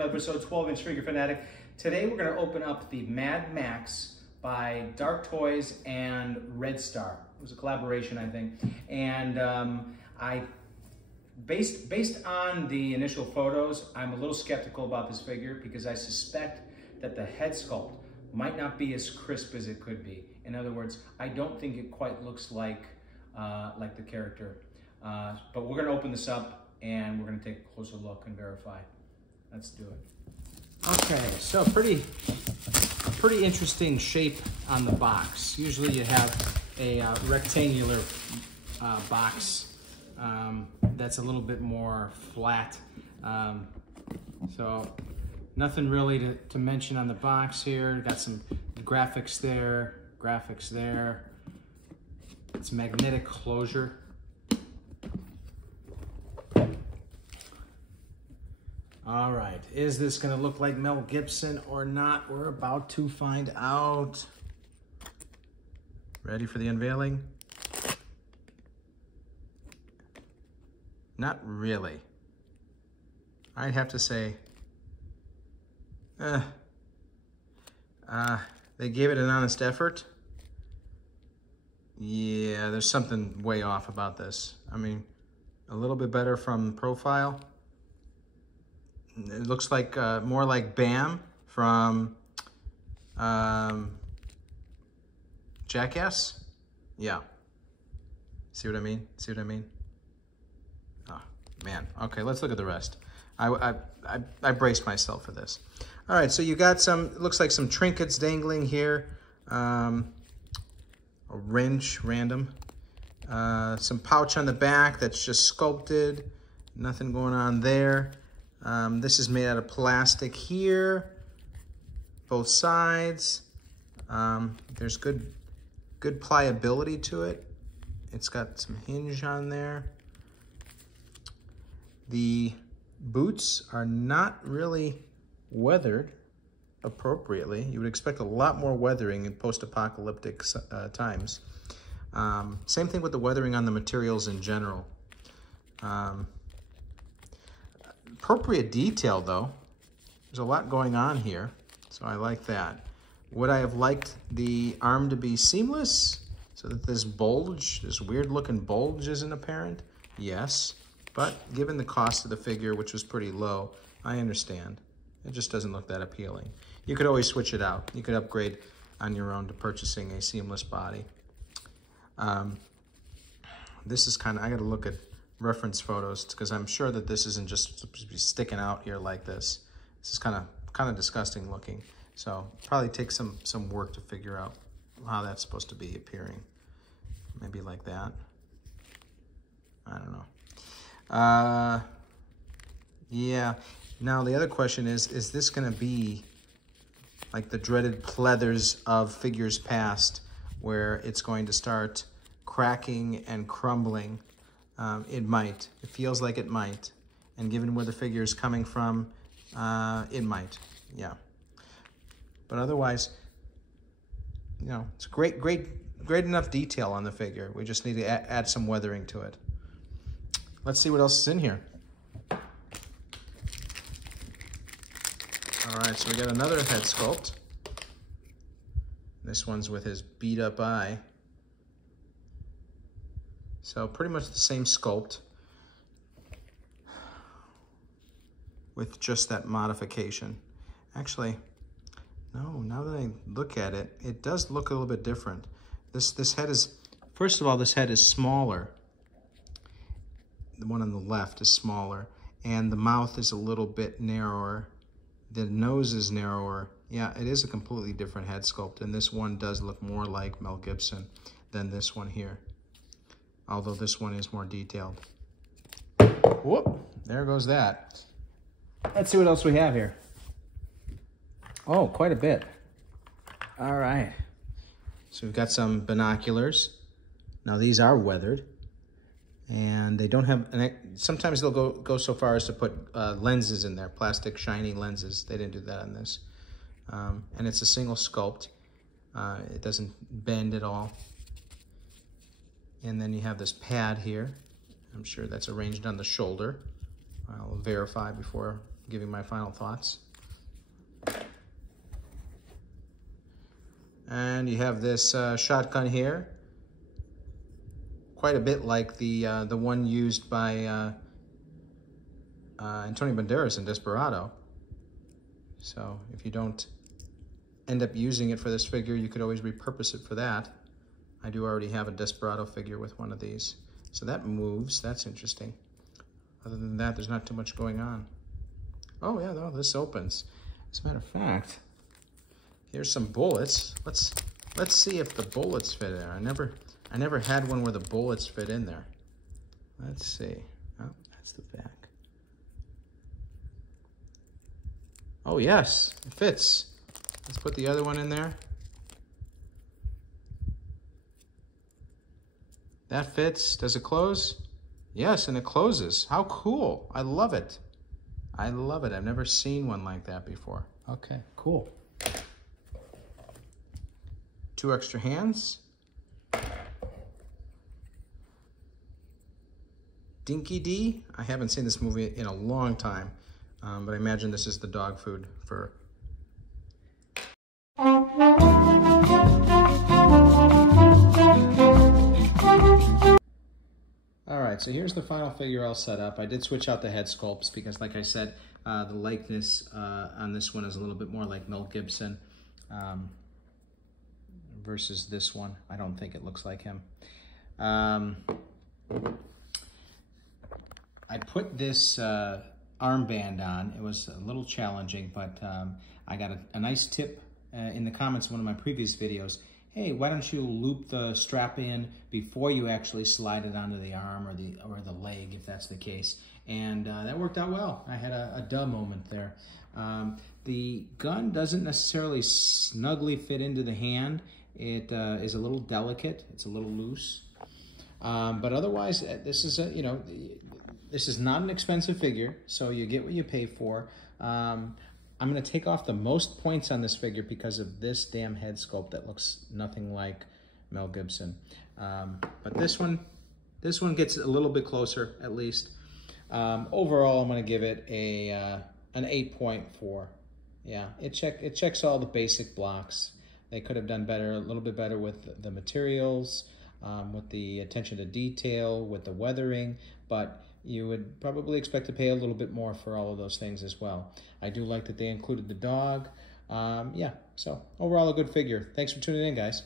another episode, 12-inch figure fanatic. Today we're going to open up the Mad Max by Dark Toys and Red Star. It was a collaboration, I think. And based on the initial photos, I'm a little skeptical about this figure because I suspect that the head sculpt might not be as crisp as it could be. In other words, I don't think it quite looks like the character. But we're going to open this up and we're going to take a closer look and verify. Let's do it. Okay, so pretty interesting shape on the box. Usually you have a rectangular box that's a little bit more flat. So nothing really to mention on the box here. Got some graphics there. It's magnetic closure. All right, is this gonna look like Mel Gibson or not? We're about to find out. Ready for the unveiling? Not really. I'd have to say, they gave it an honest effort. Yeah, there's something way off about this. I mean, a little bit better from profile. It looks like more like Bam from Jackass. Yeah. See what I mean? See what I mean? Oh, man. Okay, let's look at the rest. I braced myself for this. All right, so you got some, looks like some trinkets dangling here. A wrench, random. Some pouch on the back that's just sculpted. Nothing going on there. This is made out of plastic here, both sides. There's good pliability to it. It's got some hinge on there. The boots are not really weathered appropriately. You would expect a lot more weathering in post-apocalyptic times. Same thing with the weathering on the materials in general. Appropriate detail though. There's a lot going on here, so I like that. Would I have liked the arm to be seamless so that this bulge, this weird looking bulge isn't apparent? Yes, but given the cost of the figure, which was pretty low, I understand. It just doesn't look that appealing. You could always switch it out. You could upgrade on your own to purchasing a seamless body. This is kind of, I gotta look at reference photos because I'm sure that this isn't just supposed to be sticking out here like this. This is kind of disgusting looking. So probably take some work to figure out how that's supposed to be appearing. Maybe like that. I don't know. Yeah. Now the other question is this gonna be like the dreaded pleathers of figures past where it's going to start cracking and crumbling? It might. It feels like it might. And given where the figure is coming from, it might. Yeah. But otherwise, you know, it's great enough detail on the figure. We just need to add some weathering to it. Let's see what else is in here. All right, so we got another head sculpt. This one's with his beat up eye. So pretty much the same sculpt with just that modification. Actually, no, now that I look at it, it does look a little bit different. This head is, first of all, this head is smaller. The one on the left is smaller, and the mouth is a little bit narrower. The nose is narrower. Yeah, it is a completely different head sculpt, and this one does look more like Mel Gibson than this one here. Although this one is more detailed. Whoop, there goes that. Let's see what else we have here. Oh, quite a bit. All right. So we've got some binoculars. Now these are weathered. And they don't have, sometimes they'll go so far as to put lenses in there, plastic shiny lenses. They didn't do that on this. And it's a single sculpt. It doesn't bend at all. And then you have this pad here. I'm sure that's arranged on the shoulder. I'll verify before giving my final thoughts. And you have this shotgun here, quite a bit like the one used by Antonio Banderas in Desperado. So if you don't end up using it for this figure, you could always repurpose it for that. I do already have a Desperado figure with one of these. So that moves, that's interesting. Other than that, there's not too much going on. Oh yeah, no, this opens. As a matter of fact, here's some bullets. Let's see if the bullets fit in. I never had one where the bullets fit in there. Let's see. Oh, that's the back. Oh yes, it fits. Let's put the other one in there. That fits. Does it close? Yes, and it closes. How cool. I love it. I love it. I've never seen one like that before. Okay, cool. 2 extra hands. Dinky D. I haven't seen this movie in a long time, but I imagine this is the dog food for... Alright, so here's the final figure all set up. I did switch out the head sculpts because, like I said, the likeness on this one is a little bit more like Mel Gibson versus this one. I don't think it looks like him. I put this armband on. It was a little challenging, but I got a nice tip in the comments of one of my previous videos. Hey, why don't you loop the strap in before you actually slide it onto the arm or the leg, if that's the case. And that worked out well. I had a duh moment there. The gun doesn't necessarily snugly fit into the hand. It is a little delicate. It's a little loose. But otherwise, this is this is not an expensive figure, so you get what you pay for. I'm going to take off the most points on this figure because of this damn head sculpt that looks nothing like Mel Gibson. But this one gets a little bit closer, at least. Overall, I'm going to give it an 8.4. Yeah, it checks all the basic blocks. They could have done better, a little bit better with the materials, with the attention to detail, with the weathering, but you would probably expect to pay a little bit more for all of those things as well. I do like that they included the dog. Yeah, so overall a good figure. Thanks for tuning in, guys.